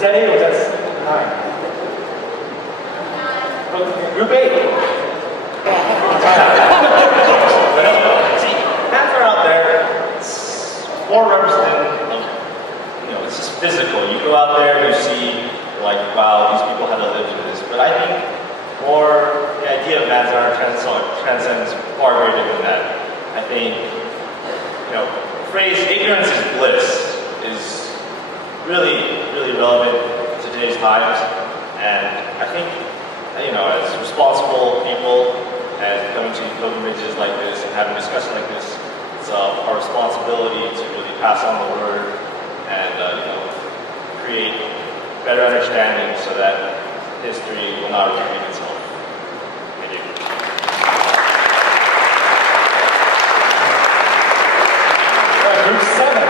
Was that 8 or was that 9? Group 8. See, Manzanar out there, it's more representative of, it's just physical. You go out there, you see, like, wow, these people had to live through this. But I think more, the idea of Manzanar transcends far greater than that. I think, the phrase ignorance is bliss is really, really relevant to today's times. And I think, as responsible people and coming to pilgrimages like this and having discussions like this, it's our responsibility to really pass on the word and create better understanding so that history will not repeat itself. Thank you. Group 7.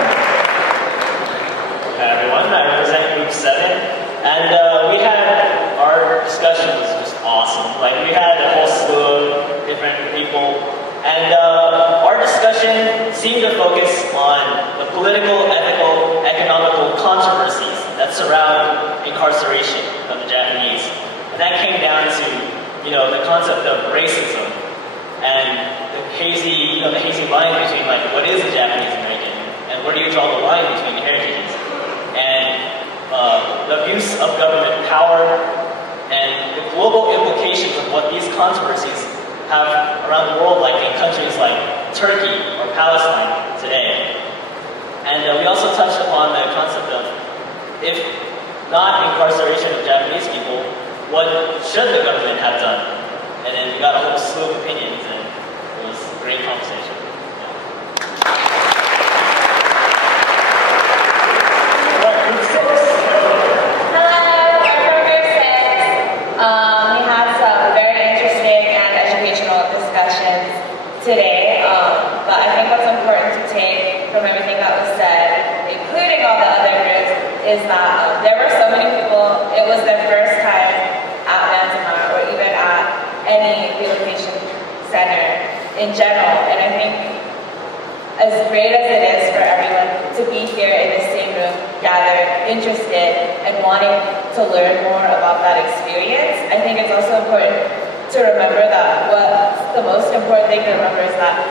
Hi everyone, I represent Group 7, and we had our discussion was just awesome. Like, we had a whole slew of different people, and our discussion seemed to focus on the political, ethical, economical controversies that surround incarceration of the Japanese. And that came down to, the concept of racism and the hazy line between, like, what is a Japanese American and where do you draw the line between heritages, and the abuse of government power and the global implications of what these controversies have around the world, like in countries like Turkey or Palestine today. And we also touched upon the concept of, if not incarceration of Japanese people, what should the government have done? And then we got a whole slew of opinions, and it was a great conversation. Today, but I think what's important to take from everything that was said, including all the other groups, is that there were so many people, it was their first time at Manzanar or even at any relocation center in general. And I think as great as it is for everyone to be here in the same room, gathered, interested, and wanting to learn more about that experience, I think it's also important to remember that what's the most important thing to remember is that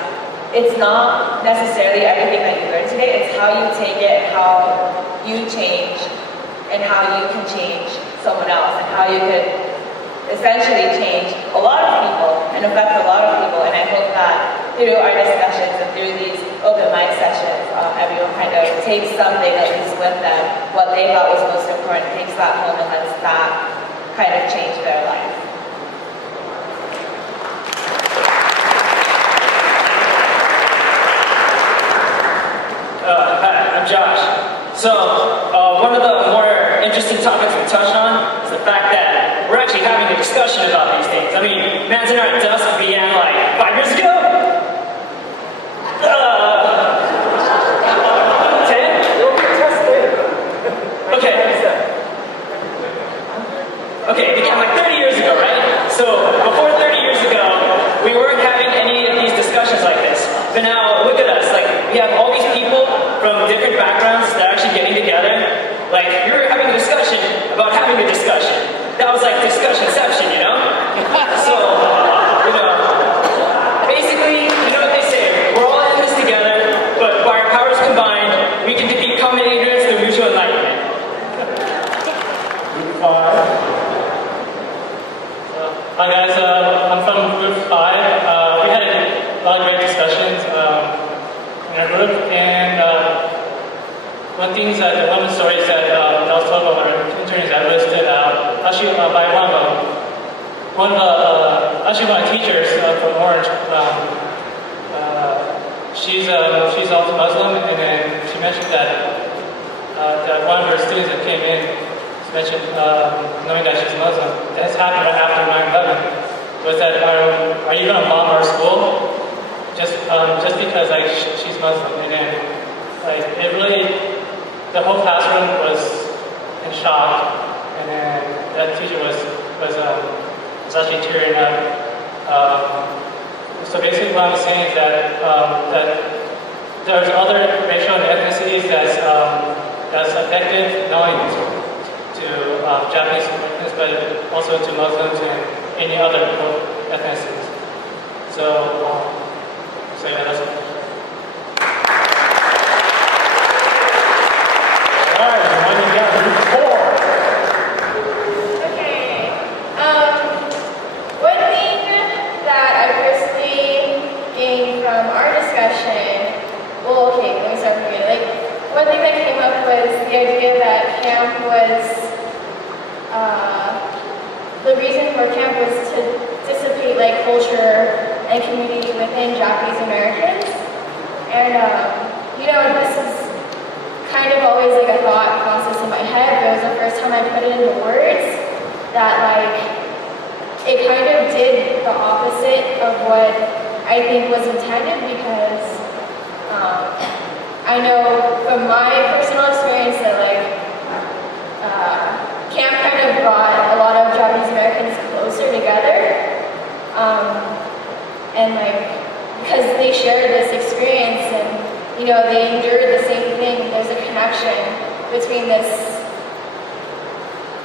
it's not necessarily everything that you learn today, it's how you take it, how you change, and how you can change someone else, and how you could essentially change a lot of people and affect a lot of people. And I hope that through our discussions and through these open mic sessions, everyone kind of takes something at least with them, what they thought was most important, takes that home and lets that kind of change their life. Hi, I'm Josh. So, one of the more interesting topics we touched on is the fact that we're actually having a discussion about these things. I mean, Manzanar At Dusk began like 5 years ago? 10? Okay. Okay, it began like 30 years ago, right? So, before 30 years ago, we weren't having any of these discussions like this. But now, look at us, like, we have all these people from different backgrounds that are actually getting together. Like, we were having a discussion about having a discussion. That was like discussionception, So, basically, you know what they say, we're all in this together, but by our powers combined, we can defeat common ignorance through mutual enlightenment. Group 5. Hi guys, I'm from Group 5. We had a lot of great discussions in our group, and one of the stories that I was told about our interns that really stood out, actually by one of my teachers from Orange. She's also Muslim, and then she mentioned that one of her students that came in mentioned knowing that she's Muslim. This happened right after 9/11. Was that are you going to bomb our school just because she's Muslim? And then it really, the whole classroom was in shock, and then that teacher was actually tearing up. So basically, what I'm saying is that there's other racial and ethnicities that's effective knowing to Japanese Americans, but also to Muslims and any other ethnicities. So yeah, that's it. Alright, everyone, you got group 4. Okay. One thing that I personally gained from our discussion, well, okay, let me start from here. Like, one thing that came up was the idea that camp was, the reason for camp was to dissipate like culture and community within Japanese Americans. And, you know, this is kind of always like a thought process in my head, but it was the first time I put it into words that like it kind of did the opposite of what I think was intended, because I know from my personal experience that like camp kind of brought a lot of Japanese Americans closer together, and like because they shared this experience and you know, they endured the same thing. There's a connection between this,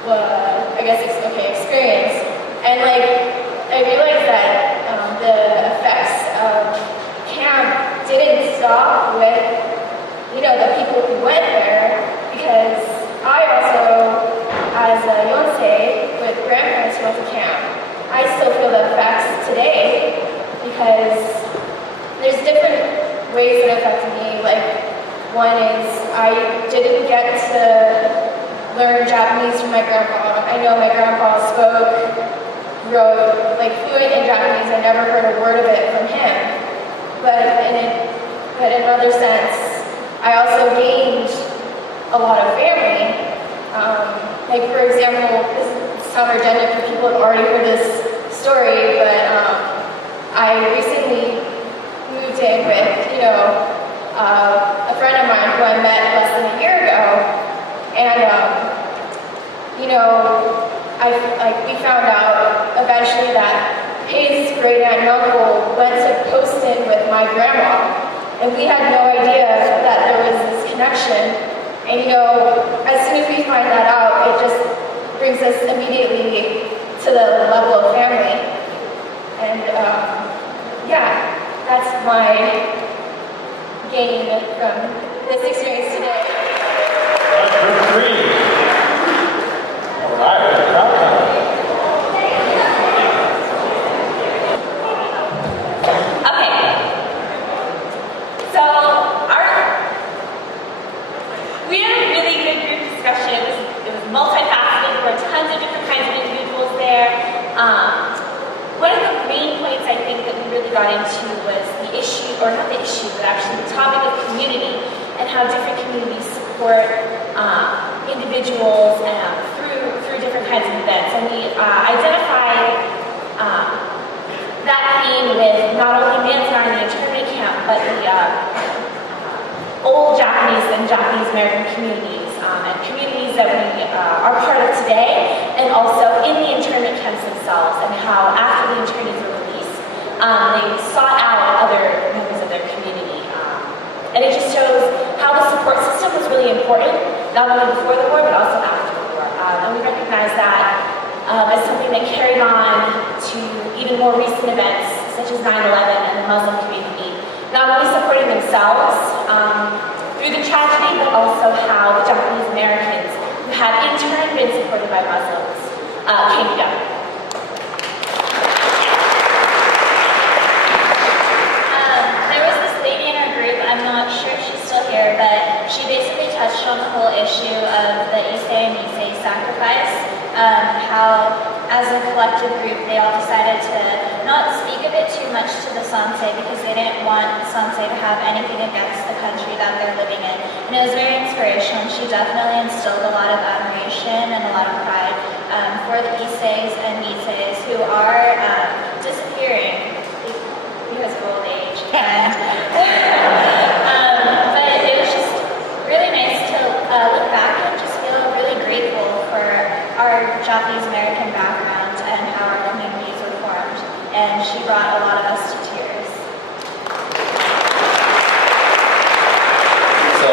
I guess, experience. And like, I realized that the effects of camp didn't stop with, you know, the people who went there, because I also, as a yonsei with grandparents who went to camp, I still feel the effects today, because there's different ways that affected me. Like, one is I didn't get to learn Japanese from my grandpa. I know my grandpa wrote like fluent in Japanese. I never heard a word of it from him. But in another sense, I also gained a lot of family. Like for example, this is sound redundant for people who have already heard this story, but I recently moved in with, you know, a friend of mine who I met less than a year ago, and you know, we found out eventually that his great aunt and uncle went to Poston with my grandma, and we had no idea that there was this connection. And you know, as soon as we find that out, it just brings us immediately to the level of family, and yeah. That's my gain from this experience today. Group 3. Alright, welcome. Okay. So we had a really good group discussion. It was multifaceted. There were tons of different kinds of individuals there. One of the main points I think that we really got into was the issue, or not the issue, but actually the topic of community and how different communities support individuals through different kinds of events. And we identified that theme with not only Manzanar and the internment camp, but the old Japanese and Japanese American communities, and communities that we are part of today, and also in the internment camps themselves, and how after the internees were released, they sought out other members of their community. And it just shows how the support system was really important, not only before the war, but also after the war. And we recognize that as something that carried on to even more recent events, such as 9/11 and the Muslim community, not only supporting themselves through the tragedy, but also how the Japanese Americans, who had in turn been supported by Muslims, came together. There was this lady in our group, I'm not sure if she's still here, but she basically touched on the whole issue of the Issei and Nisei sacrifice, how as a collective group they all decided to not speak of it too much to the Sansei because they didn't want Sansei to have anything against the country that they're living in. And it was very inspirational. She definitely instilled a lot of admiration and a lot of pride for the Isseis and Niseis who are disappearing because of old age. And, but it was just really nice to look back and just feel really grateful for our Japanese American background and how our communities were formed. And she brought a lot of us to tears. So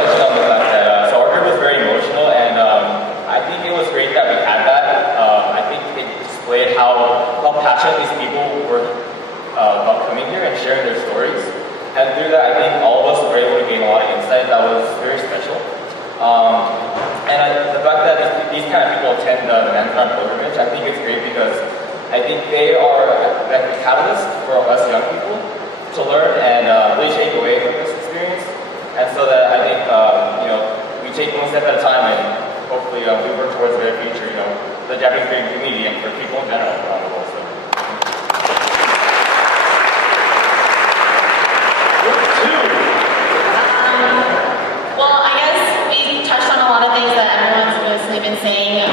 touching on the fact that so our group was very emotional, and I think it was attend the Manzanar pilgrimage. I think it's great because I think they are like the catalyst for us young people to learn and really take away from this experience. And so that I think we take one step at a time and hopefully we work towards a better future. The Japanese community and for people in general around the world. So. Well, I guess we touched on a lot of things that everyone's mostly been saying.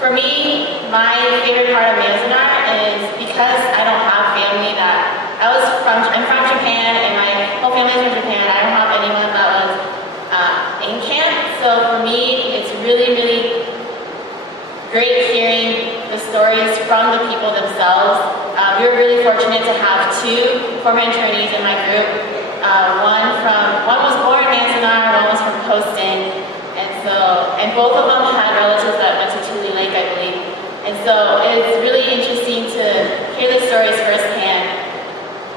For me, my favorite part of Manzanar is because I don't have family I'm from Japan and my whole family's from Japan. I don't have anyone that was in camp. So for me, it's really, really great hearing the stories from the people themselves. We were really fortunate to have 2 former internees in my group. One was born in Manzanar, one was from Poston, and both of them had relatives that went to Tule Lake, I believe. And so it's really interesting to hear the stories firsthand.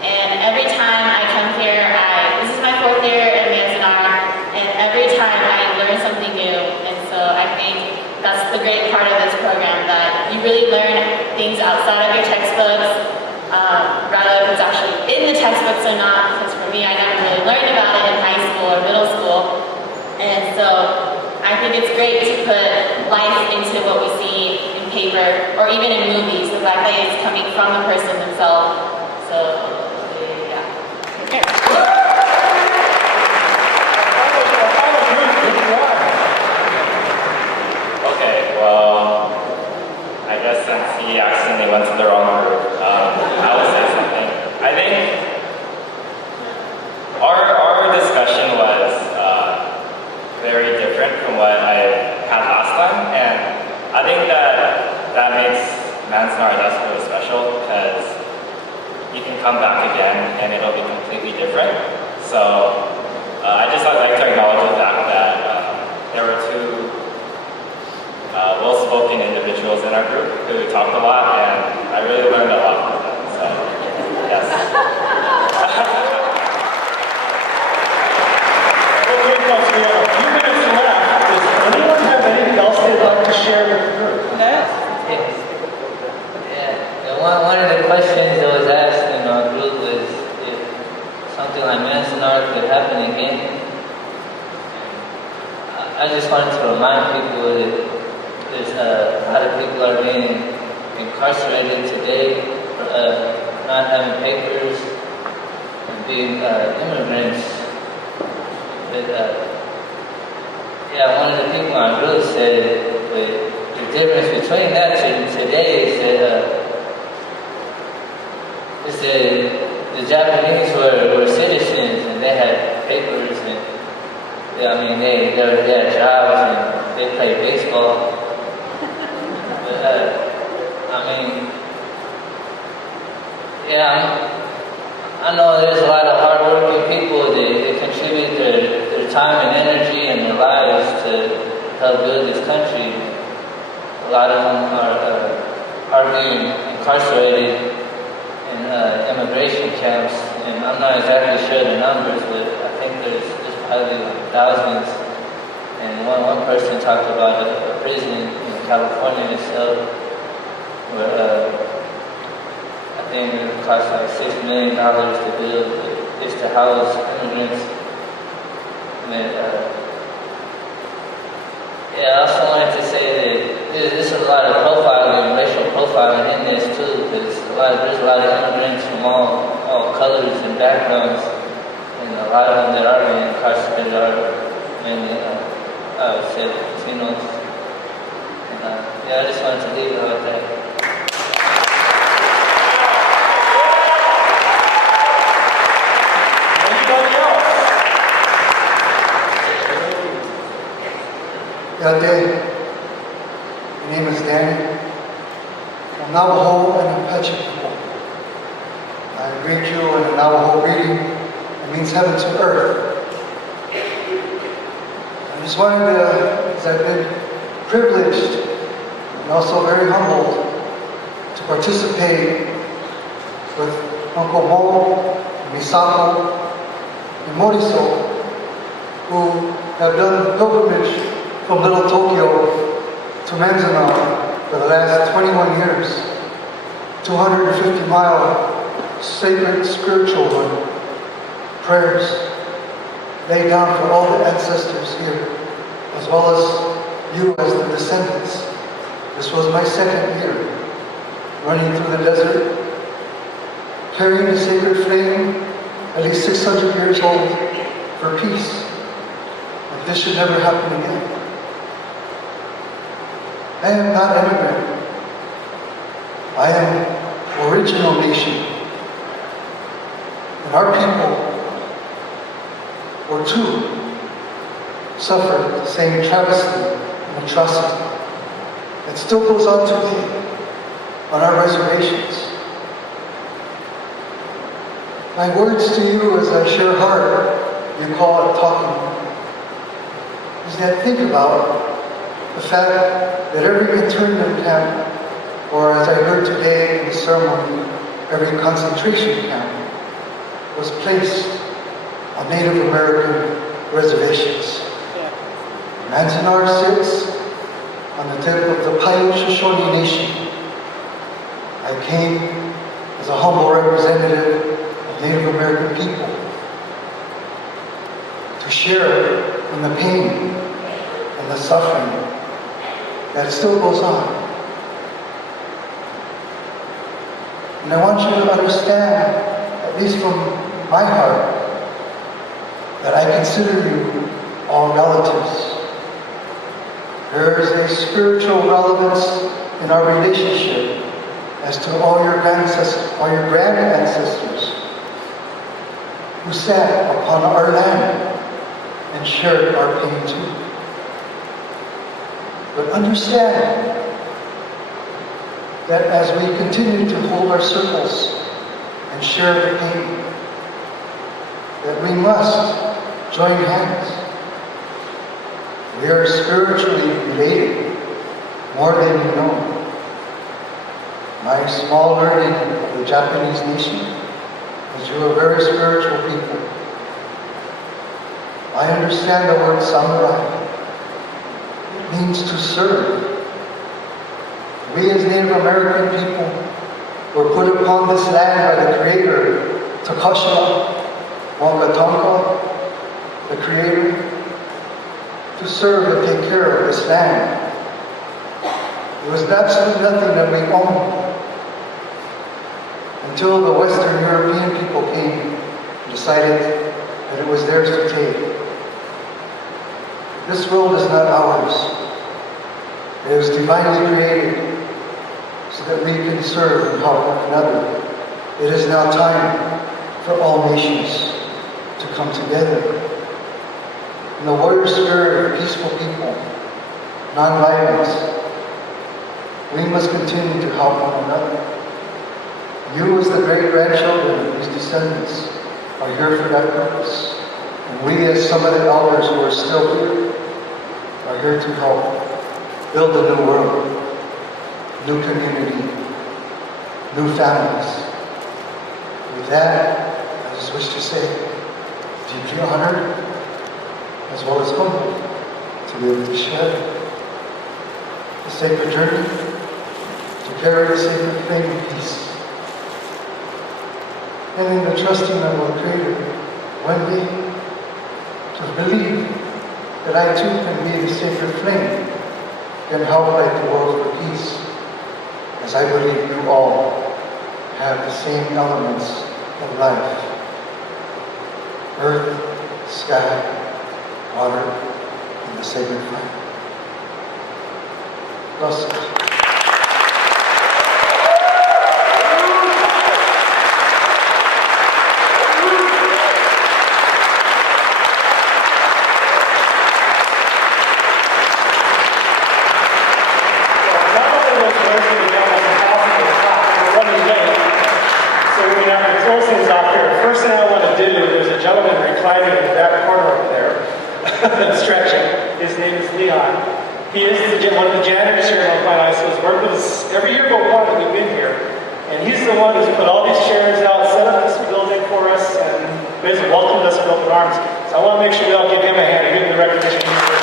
And every time I come here, this is my 4th year at Manzanar, and every time I learn something new. And so I think that's the great part of this program, that you really learn things outside of your textbooks, rather if it's actually in the textbooks or not, because for me, I never really learned about it in high school or middle school. And so I think it's great to put life into what we see in paper or even in movies, the fact that it's coming from the person themselves. So, yeah. Okay, well, I guess since he accidentally went to the wrong group, I will say something. I think our discussion was very different from what I had last time, and I think that makes Manzanar At Dusk really special because you can come back again and it'll be completely different. So I'd like to acknowledge the fact that there were 2 well-spoken individuals in our group who talked a lot, and I really learned a lot from them. So, yes. Okay, folks, we have a few minutes left. Does anyone have anything else they'd like to share with the group? One of the questions that was asked in our group was if something like Manzanar could happen again. I just wanted to remind people that there's a lot of people are being incarcerated today for not having papers and being immigrants. But one of the people in our group said the difference between that today is that the Japanese were citizens and they had papers and they had jobs and they played baseball. But, I know there's a lot of hardworking people that contribute their time and energy and their lives to help build this country. A lot of them are being incarcerated in immigration camps, and I'm not exactly sure the numbers, but I think there's probably thousands. And one person talked about a prison in California itself, where I think it would cost like $6 million to build just to house immigrants. And I also wanted to say that there's a lot of profiling, racial profiling in this too, because there's a lot of immigrants from all colors and backgrounds, and a lot of them that are being incarcerated are mainly, I would say, Latinos. And I just wanted to leave it like that. Good day. My name is Danny. I'm Navajo and Apache people. I greet you in the Navajo greeting. It means heaven to earth. I just wanted to, as I've been privileged and also very humbled to participate with Uncle Mo, Misako, and Moriso, who have done the pilgrimage from Little Tokyo to to Manzanar for the last 21 years. 250-mile sacred spiritual run. Prayers laid down for all the ancestors here, as well as you as the descendants. This was my second year running through the desert, carrying the sacred flame, at least 600 years old, for peace. But this should never happen again. I am not immigrant. I am original nation. And our people were too suffered the same travesty and atrocity that still goes on today on our reservations. My words to you as I share heart, you call it talking, is that think about the fact that every internment camp, or as I heard today in the ceremony, every concentration camp, was placed on Native American reservations. Manzanar sits on the tip of the Paiute Shoshone Nation. I came as a humble representative of Native American people to share in the pain and the suffering that still goes on. And I want you to understand, at least from my heart, that I consider you all relatives. There is a spiritual relevance in our relationship as to all your grand ancestors who sat upon our land and shared our pain too. But understand that as we continue to hold our circles and share the pain, that we must join hands. We are spiritually related more than you know. My small learning of the Japanese nation is you are very spiritual people. I understand the word samurai. It means to serve. We as Native American people were put upon this land by the Creator, Takasha, Wakatonka, the Creator, to serve and take care of this land. It was absolutely nothing that we owned until the Western European people came and decided that it was theirs to take. This world is not ours. It was divinely created so that we can serve and help one another. It is now time for all nations to come together. In the warrior spirit of peaceful people, non-violence, we must continue to help one another. You as the great-grandchildren of these descendants are here for that purpose. And we as some of the elders who are still here are here to help build a new world, new community, new families. With that, I just wish to say, deeply honored as well as humbled to be able to share the sacred journey, to carry the sacred flame of peace. And in the trusting of our Creator, one day, to believe that I too can be the sacred flame, can help light the world for peace, as I believe you all have the same elements of life: earth, sky, water, and the sacred fire. Dusk. He is one of the janitors here in Alpine Ice. He's worked with us every year but one that we've been here. And he's the one who's put all these chairs out, set up this building for us, and basically welcomed us with open arms. So I want to make sure we all give him a hand and give him the recognition he deserves.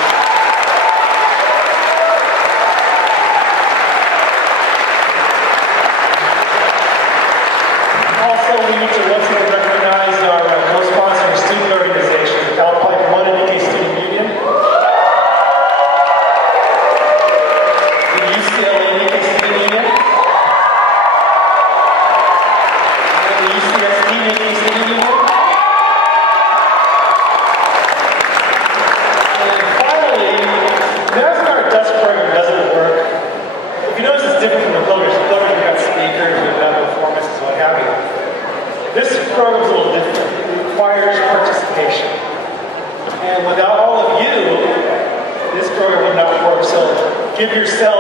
give yourself